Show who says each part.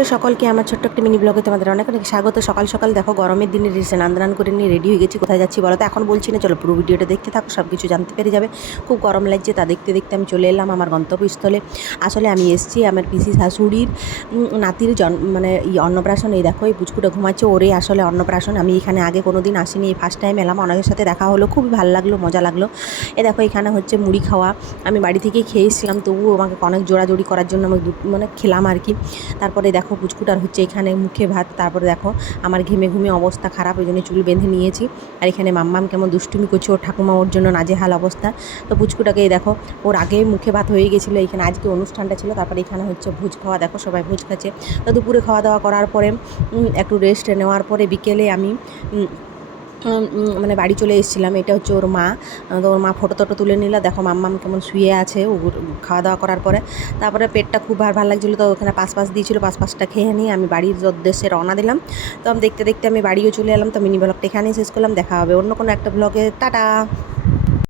Speaker 1: Hello সকলকে, আমার ছোট্ট একটা মিনি ব্লগে তোমাদের অনেক অনেক স্বাগত। সকাল সকাল দেখো, গরমের দিনে রিসে নান করে নিয়ে রেডি হয়ে গেছি। কোথায় যাচ্ছি বলো তো? এখন বলছি না, চলো পুরো ভিডিওটা দেখতে থাকো সব কিছু জানতে পেরে যাবে। খুব গরম লাগছে, তা দেখতে দেখতে আমি চলে এলাম আমার গন্তব্যস্থলে। আসলে আমি এসেছি আমার পিসি শাশুড়ির নাতির জন মানে এই অন্নপ্রাশন, এই দেখো, এই পুচকুটা ঘুমাচ্ছে, ওরে আসলে অন্নপ্রাশন। আমি এখানে আগে কোনো দিন আসিনি, এই ফার্স্ট টাইম এলাম অনেকের সাথে দেখা হলো, খুবই ভালো লাগল, মজা লাগল। এ দেখো, এখানে হচ্ছে মুড়ি খাওয়া। আমি বাড়ি থেকেই খেয়েছিলাম, তবুও আমাকে অনেক জোড়াজোড়ি করার জন্য আমি মানে খেলাম আর কি। তারপরে দেখো পুচকুটার হচ্ছে এখানে মুখে ভাত, তারপরে দেখো আমার ঘেমে ঘুমে অবস্থা খারাপ, ওই জন্য চুল বেঁধে নিয়েছি। আর এখানে মাম্মাম কেমন দুষ্টুমি করছে, ওর ঠাকুমা ওর জন্য নাজেহাল অবস্থা। তো পুচকুটাকে দেখো, ওর আগে মুখে ভাত হয়ে গেছিল, এখানে আজকে অনুষ্ঠানটা ছিল, তারপরে এখানে হচ্ছে ভোজ খাওয়া, দেখো সবাই ভোজ খাচ্ছে। তো দুপুরে খাওয়া দাওয়া করার পরে একটু রেস্ট নেওয়ার পরে বিকেলে আমি মানে বাড়ি চলে এসেছিলাম। এটা হচ্ছে ওর মা। তো ওর মা ফটো টটো তুলে নিল। দেখো মাম্মাম কেমন শুয়ে আছে। ও খাওয়া দাওয়া করার পরে। তারপরে পেটটা খুব ভালো ভালো লাগছিল। তো ওখানে পাঁচ পাঁচ দিয়েছিল। পাঁচ পাঁচটা খেয়ে নিয়ে আমি বাড়ির উদ্দেশ্যে রওনা দিলাম। তো আমি দেখতে দেখতে আমি বাড়িও চলে এলাম। তো মিনি ব্লগটা এখানেই শেষ করলাম। দেখা হবে অন্য কোনো একটা ব্লগে। টাটা!